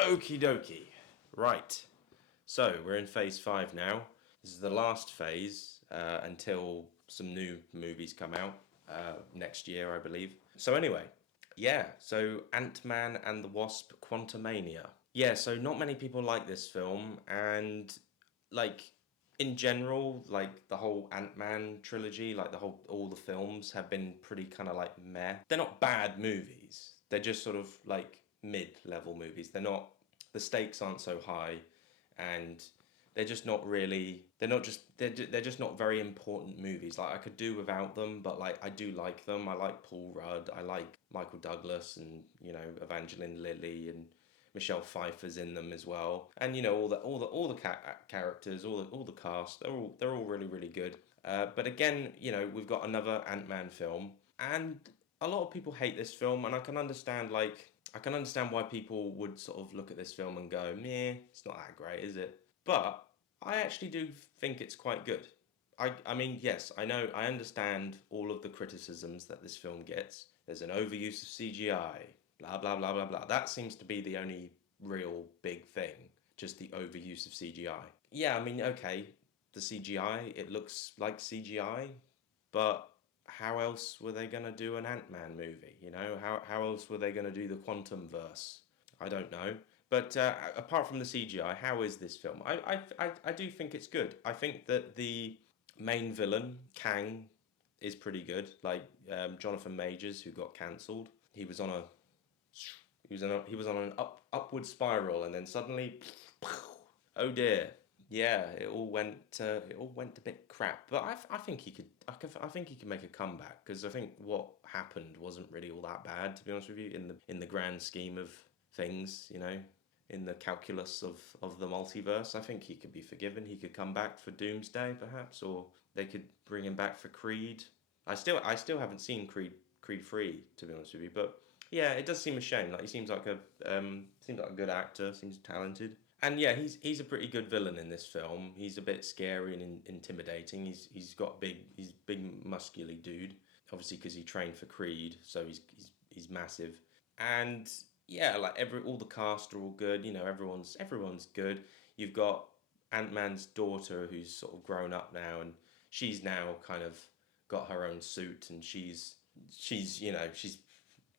Okie dokie. Right. So we're in phase 5 now. This is the last phase until some new movies come out next year, I believe. So anyway, yeah. So Ant-Man and the Wasp: Quantumania. Yeah. So not many people like this film, and like in general, like the whole Ant-Man trilogy, like all the films have been pretty kind of like meh. They're not bad movies. They're just sort of like mid-level movies. They're not, the stakes aren't so high, and they're just not really. They're just not very important movies. Like I could do without them, but like I do like them. I like Paul Rudd. I like Michael Douglas, and Evangeline Lilly, and Michelle Pfeiffer's in them as well, and all the characters, all the cast, they're all really really good. But again, we've got another Ant-Man film, and a lot of people hate this film, and I can understand why people would sort of look at this film and go, meh, it's not that great, is it? But I actually do think it's quite good. I mean, yes, I understand all of the criticisms that this film gets. There's an overuse of CGI, blah, blah, blah, blah, blah. That seems to be the only real big thing, just the overuse of CGI. Yeah, I mean, okay, the CGI, it looks like CGI, but how else were they going to do an Ant-Man movie? How else were they going to do the Quantum Verse? I don't know. But apart from the CGI, how is this film? I do think it's good. I think that the main villain, Kang, is pretty good. Like Jonathan Majors, who got cancelled. He was on an upward spiral, and then suddenly, oh dear, yeah, it all went a bit crap. But I think he could make a comeback, because I think what happened wasn't really all that bad, to be honest with you, in the grand scheme of things, in the calculus of the multiverse. I think he could be forgiven. He could come back for Doomsday, perhaps, or they could bring him back for Creed. I still haven't seen Creed 3, to be honest with you, but yeah, it does seem a shame. Like he seems like a good actor, seems talented. And yeah, he's a pretty good villain in this film. He's a bit scary and intimidating. He's big muscular dude. Obviously, because he trained for Creed, so he's massive. And yeah, like all the cast are all good. Everyone's good. You've got Ant Man's daughter, who's sort of grown up now, and she's now kind of got her own suit, and she's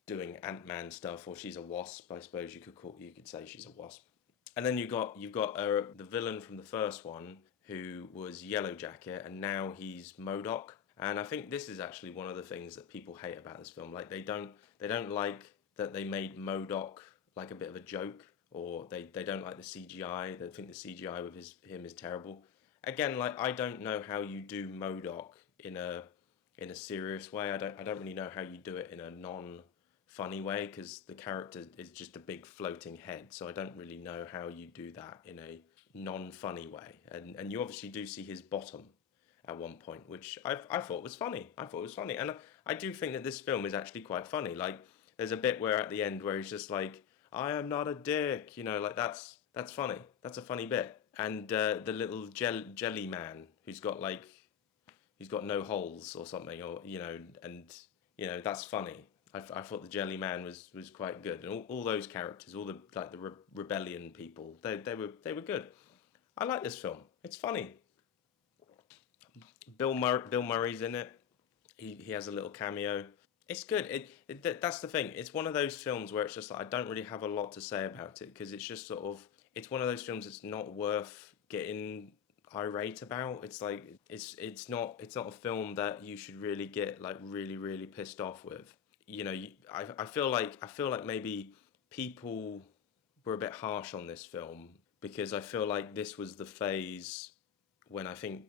doing Ant Man stuff, or she's a wasp, I suppose you could say she's a wasp. And then you've got the villain from the first one, who was Yellow Jacket, and now he's MODOK. And I think this is actually one of the things that people hate about this film. Like they don't like that they made MODOK like a bit of a joke, or they don't like the CGI. They think the CGI with him is terrible. Again, like I don't know how you do MODOK in a serious way. I don't really know how you do it in a non funny way, because the character is just a big floating head. So I don't really know how you do that in a non-funny way. And you obviously do see his bottom at one point, which I thought was funny. I thought it was funny, and I do think that this film is actually quite funny. Like there's a bit where at the end where he's just like, "I am not a dick," like that's funny. That's a funny bit. And the little jelly man who's got no holes or something, or and that's funny. I thought the Jelly Man was quite good, and all those characters, all the rebellion people, they were good. I like this film. It's funny. Bill Murray's in it. He has a little cameo. It's good. That's the thing. It's one of those films where it's just like I don't really have a lot to say about it, because it's just sort of, it's one of those films that's not worth getting irate about. It's like it's not a film that you should really get like really really pissed off with. I feel like maybe people were a bit harsh on this film, because I feel like this was the phase when I think,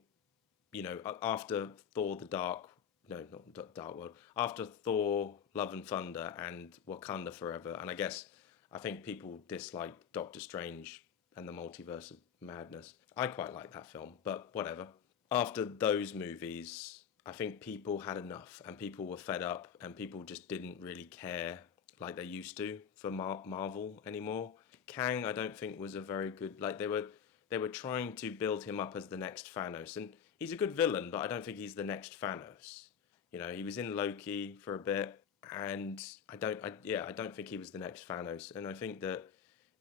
after Thor the Dark, no, not Dark World, after Thor Love and Thunder and Wakanda Forever, and I think people disliked Doctor Strange and the Multiverse of Madness. I quite like that film, but whatever. After those movies, I think people had enough, and people were fed up, and people just didn't really care like they used to for Marvel anymore. Kang, I don't think was a very good, like they were trying to build him up as the next Thanos, and he's a good villain, but I don't think he's the next Thanos. He was in Loki for a bit, and I don't think he was the next Thanos, and I think that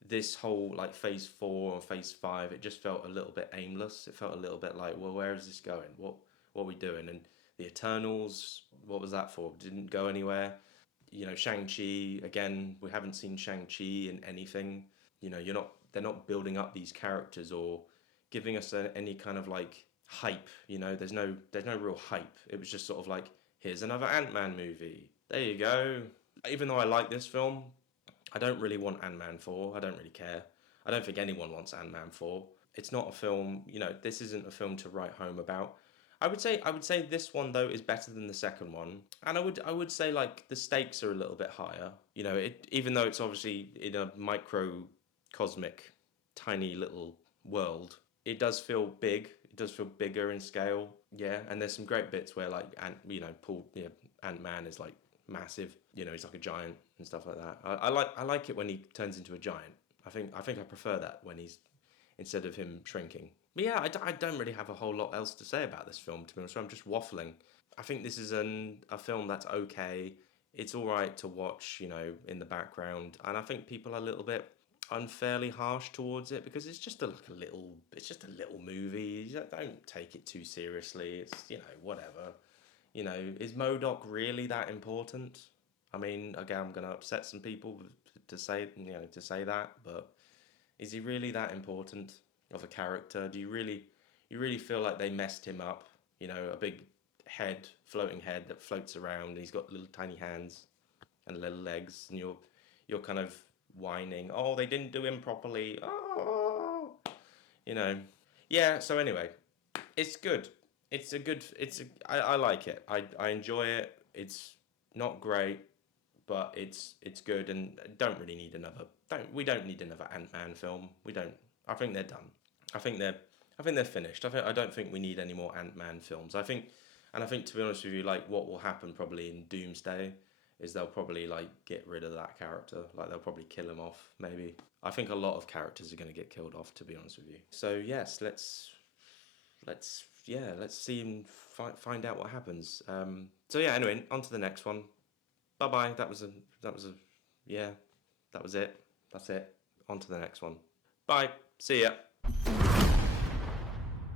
this whole like phase 4 and phase 5, it just felt a little bit aimless. It felt a little bit like, well, where is this going? What are we doing? And the Eternals, what was that for? Didn't go anywhere. You know, Shang-Chi, again, we haven't seen Shang-Chi in anything. You know, they're not building up these characters or giving us any kind of like hype. You know, there's no real hype. It was just sort of like, here's another Ant-Man movie. There you go. Even though I like this film, I don't really want Ant-Man 4. I don't really care. I don't think anyone wants Ant-Man 4. It's not a film, you know, this isn't a film to write home about. I would say this one though is better than the second one. And I would say like the stakes are a little bit higher. You know, it even though it's obviously in a microcosmic tiny little world, it does feel big. It does feel bigger in scale. Yeah, and there's some great bits where like Ant-Man is like massive. You know, he's like a giant and stuff like that. I like it when he turns into a giant. I think I prefer that when he's instead of him shrinking. But yeah, I don't really have a whole lot else to say about this film, to be honest. I'm just waffling. I think this is a film that's okay. It's all right to watch, you know, in the background, and I think people are a little bit unfairly harsh towards it because it's just a little movie. You don't take it too seriously. It's, you know, whatever. You know, is MODOK really that important? I mean, again, I'm gonna upset some people to say that, but is he really that important of a character? Do you really feel like they messed him up? You know, a big head, floating head that floats around, and he's got little tiny hands and little legs, and you're kind of whining, oh, they didn't do him properly. Oh, you know. Yeah. So anyway, it's good. It's a good. I like it. I enjoy it. It's not great, but it's good, and we don't need another Ant-Man film. We don't. I think they're done. I think they're finished. I don't think we need any more Ant-Man films. I think to be honest with you, like what will happen probably in Doomsday is they'll probably like get rid of that character. Like they'll probably kill him off. Maybe. I think a lot of characters are going to get killed off. To be honest with you. So yes, let's see and find out what happens. So yeah. Anyway, on to the next one. Bye bye. Yeah. That was it. That's it. On to the next one. Bye. See ya.